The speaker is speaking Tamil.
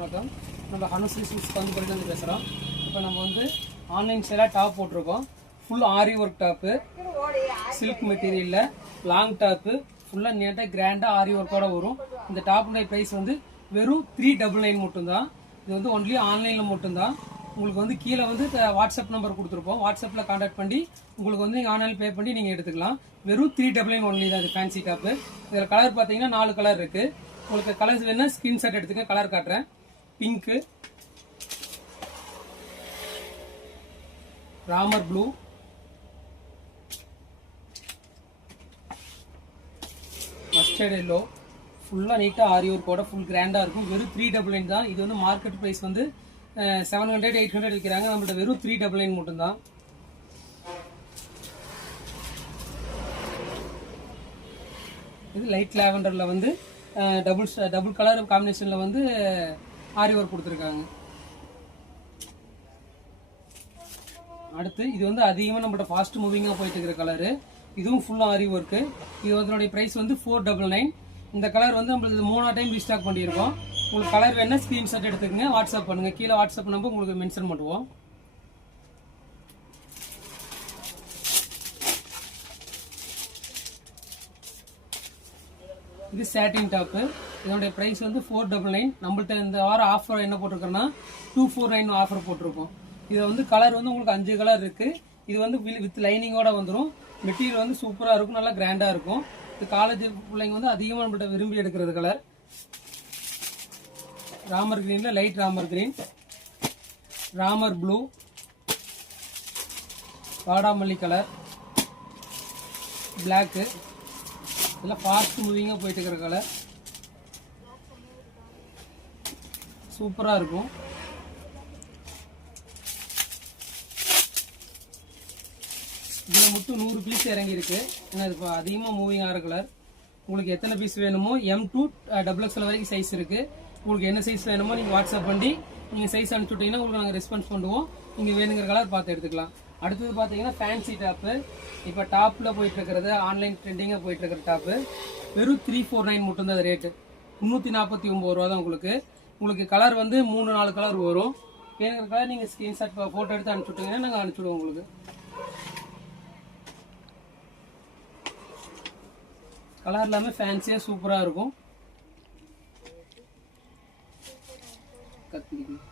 வணக்கம். நம்ம ஹனுஸ்ரீ சில்க்ஸ் வந்து பேசுகிறோம். இப்போ நம்ம வந்து ஆன்லைன் சேலாக டாப் போட்டிருக்கோம். ஃபுல் ஆரி ஒர்க் டாப்பு, சில்க் மெட்டீரியலில் லாங் டாப்பு, ஃபுல்லாக நீட்டாக கிராண்டாக ஆரி ஒர்க்கோட வரும். இந்த டாப்புடைய ப்ரைஸ் வந்து வெறும் 399 மட்டும்தான். இது வந்து ஒன்லி ஆன்லைனில் மட்டும்தான். உங்களுக்கு வந்து கீழே வந்து வாட்ஸ்அப் நம்பர் கொடுத்துருப்போம். வாட்ஸ்அப்பில் கான்டாக்ட் பண்ணி உங்களுக்கு வந்து நீங்கள் ஆன்லைன் பே பண்ணி நீங்கள் எடுத்துக்கலாம். வெறும் 399 ஒன்லி தான் இது ஃபேன்சி டாப்பு. இதில் கலர் பார்த்தீங்கன்னா 4 கலர் இருக்குது. உங்களுக்கு கலர்ஸ் வேணுன்னா ஸ்க்ரீன்ஷாட் எடுத்துக்க. கலர் காட்டுறேன். Pink, Ramar blue, mustard yellow, ஃபுல்லாக நீட்டாக ஆரி ஒர்க்கோட ஃபுல் கிராண்டாக இருக்கும். வெறும் 399 தான். இது வந்து மார்க்கெட் ப்ரைஸ் வந்து 700 800 விற்கிறாங்க. நம்மள்ட்ட வெறும் 399 மட்டும்தான். இது லைட் லாவெண்டரில் வந்து டபுள் கலர் காம்பினேஷனில் வந்து ஆரி ஒர்க் கொடுத்துருக்காங்க. அடுத்து இது வந்து அதிகமாக நம்மள்ட்ட ஃபாஸ்ட் மூவிங்காக போயிட்டு இருக்கிற கலரு. இதுவும் ஃபுல்லாக ஆரி ஒர்க்கு. இது அதனுடைய ப்ரைஸ் வந்து 499. இந்த கலர் வந்து நம்மளுக்கு 3 டைம் ரீஸ்டாக் பண்ணியிருக்கோம். உங்களுக்கு கலர் வேணா ஸ்க்ரீன்ஷாட் எடுத்துக்கங்க, வாட்ஸ்அப் பண்ணுங்கள். கீழே வாட்ஸ்அப் நம்பர் உங்களுக்கு மென்ஷன் பண்ணுவோம். இது சாட்டின் டாப்பு. இதனுடைய ப்ரைஸ் வந்து 499. நம்மள்ட்ட இந்த வாரம் ஆஃபர் என்ன போட்டிருக்கோன்னா 249 ஆஃபர் போட்டிருக்கோம். இதில் வந்து கலர் வந்து உங்களுக்கு 5 கலர் இருக்குது. இது வந்து வித் லைனிங்கோட வந்துடும். மெட்டீரியல் வந்து சூப்பராக இருக்கும், நல்லா கிராண்டாக இருக்கும். இது காலேஜ் பிள்ளைங்க வந்து அதிகமாக நம்மள்ட்ட விரும்பி எடுக்கிறது கலர். ராமர் கிரீனில் லைட் ராமர் கிரீன், ராமர் ப்ளூ, வாடாமல்லி கலர், பிளாக்கு, இதெல்லாம் ஃபாஸ்ட் மூவிங்காக போயிட்டு இருக்கிற கலர். சூப்பராக இருக்கும். இதில் மட்டும் 100 பீஸ் இறங்கியிருக்கு. ஏன்னா இது இப்போ அதிகமாக மூவிங் ஆகிற கலர். உங்களுக்கு எத்தனை பீஸ் வேணுமோ M to XXL வரைக்கும் சைஸ் இருக்குது. உங்களுக்கு என்ன சைஸ் வேணுமோ நீங்கள் வாட்ஸ்அப் பண்ணி நீங்கள் சைஸ் அனுப்பிச்சுட்டிங்கன்னா உங்களுக்கு நாங்கள் ரெஸ்பான்ஸ் பண்ணுவோம். நீங்கள் வேணுங்கிற கலர் பார்த்து எடுத்துக்கலாம். அடுத்தது பார்த்தீங்கன்னா ஃபேன்சி டாப்பு. இப்போ டாப்பில் போயிட்டுருக்கிறது ஆன்லைன் ட்ரெண்டிங்காக போயிட்டுருக்கிற டாப்பு வெறும் 349 மட்டும்தான். அது ரேட்டு 349 ரூபா தான். உங்களுக்கு கலர் வந்து 3-4 கலர் வரும். வேணுங்கிற கலர் நீங்கள் ஸ்க்ரீன்ஷாட் ஃபோட்டோ எடுத்து அனுப்பிச்சுட்டிங்கன்னா நாங்கள் அனுப்பிச்சுடுவோம் உங்களுக்கு. கலர் எல்லாமே ஃபேன்சியாக சூப்பராக இருக்கும். கத்திரிக்கணும்.